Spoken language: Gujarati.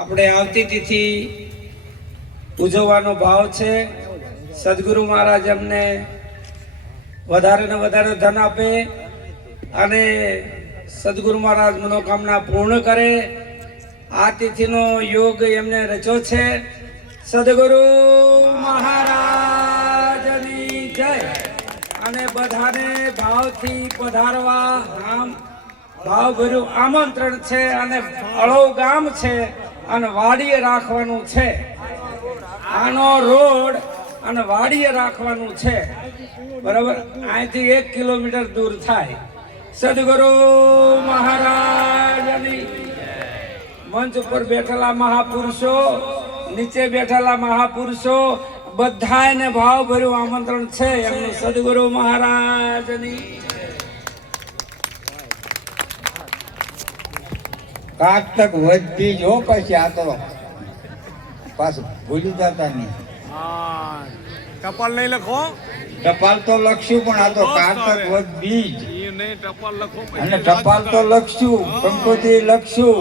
આપણે આવતી તિથિ ઉજવવાનો ભાવ છે. સદગુરુ મહારાજ અમને વધારે ને વધારે ધન આપે અને સદગુરુ મહારાજ મનોકામના પૂર્ણ કરે. આ તિથિનો યોગ એમને રચ્યો છે. સદગુરુ મહારાજની જય. અને બધાને ભાવથી પધારવા ભાવભર્યું આમંત્રણ છે. અને અળો ગામ છે અને વાડીએ રાખવાનું છે. આનો રોડ અને વાડીએ રાખવાનું છે. બરાબર, અહીંથી 1 કિલોમીટર દૂર થાય. સદગુરુ મહારાજની મંચ ઉપર બેઠેલા મહાપુરુષો, નીચે બેઠેલા મહાપુરુષો બધાને ભાવભર્યું આમંત્રણ છે. એમનું સદગુરુ મહારાજની કારતક વધી જો પછી આ તો પાછું ભૂલી જતા નહીં. ટપાલ નહીં લખો. ટપાલ તો લખશું પણ આ તો કારતક વધ બીજ એ નહીં ટપાલ લખો. અને ટપાલ તો લખશું, કંકોત્રી લખશું.